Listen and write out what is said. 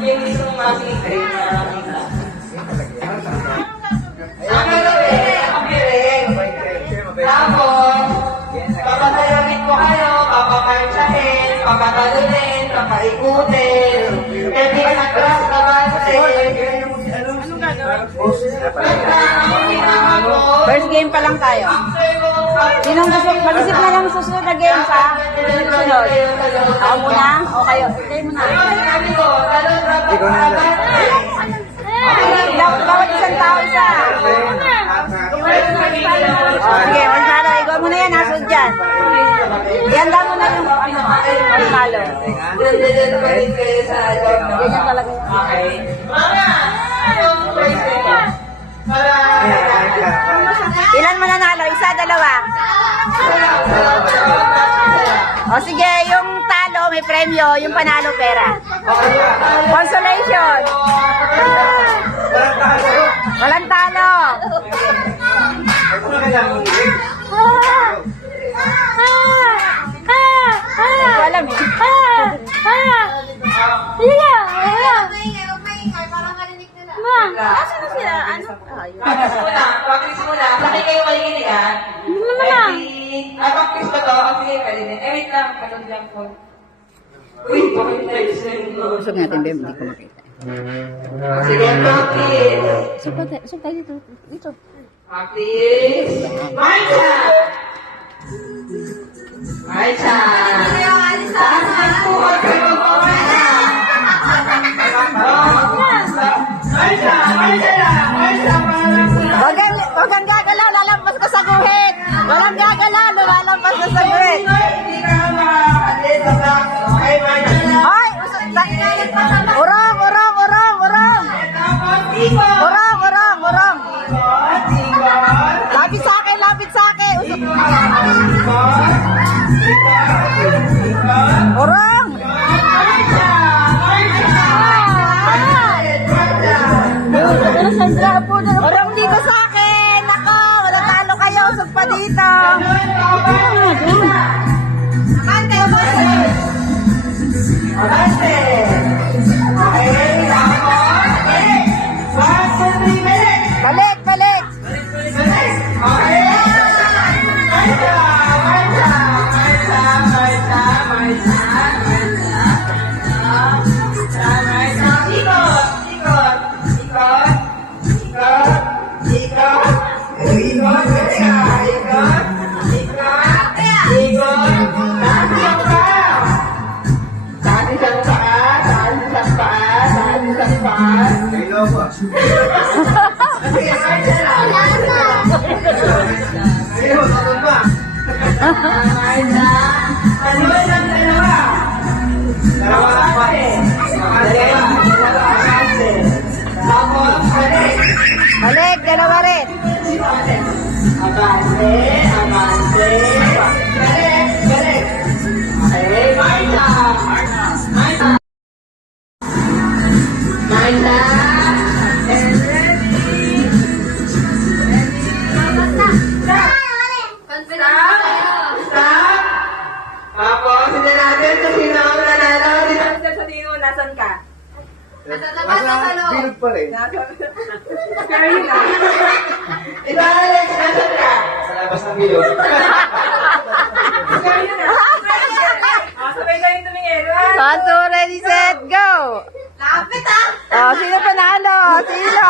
Yung gusto mong makikita. Tapos, papatayarin ko kayo, papamarchahin, papatalunin, papaikutin. Pwede ka nag-class naman First game pa lang tayo. Sinong gusto? Mag-isip na lang susunod na game sa sunod. Ako muna? O kayo? Kayo muna. Bawat isang tao isa. Sige, Marshmallow. Ikaw muna yan. Nasod dyan. Ihanda mo na yung Marshmallow. Ganyan talaga yan. Okay. Ilan mananalo? Isa, dalawa? O sige, yung talo may premyo, yung panalo pera. Consolation. Walang talo. Hindi ko alam eh. Asan na sila? Ano? Practice muna. Laki kayo maliginig ah. Practice ba to? Sige, kalinig. Wait lang. Kanon lang po. Uy, bakit tayo Usog natin, Bem. Hindi ko makita. sige, practice. Usog tayo dito. Dito. Practice. Marcha! Marcha! Taas po ako kayo mag-umana. Marcha! Marcha na! Marcha! Huwag kang gagalaw, lalampas ka sa guhit. Walang gagalaw, lumalampas ka sa guhit. Hindi ka makakalit sa back. Okay, marcha na! Hoy! Urong, urong, urong, urong. Ikot! Urong, urong, urong. Ikot! Lapit sa akin, lapit sa akin. Urong. Urong dito sa akin. Nako, natalo kayo. Usog pa dito. Balik, balik. Balik, dalawa rin. Abante, abante. Balik, balik. Okay, Marta. Marta. Marta. And ready. Stop. Tapos, hindi natin sa sino ang nanalo. Sa sino, nasan ka? Bilog pa rin. Ito, Alex, nasan ka? Sa labas ng bilog. Sabay kayo tumingin. 1, 2, ready, set, go! Lapit ah! Oh, sino panalo? Sino?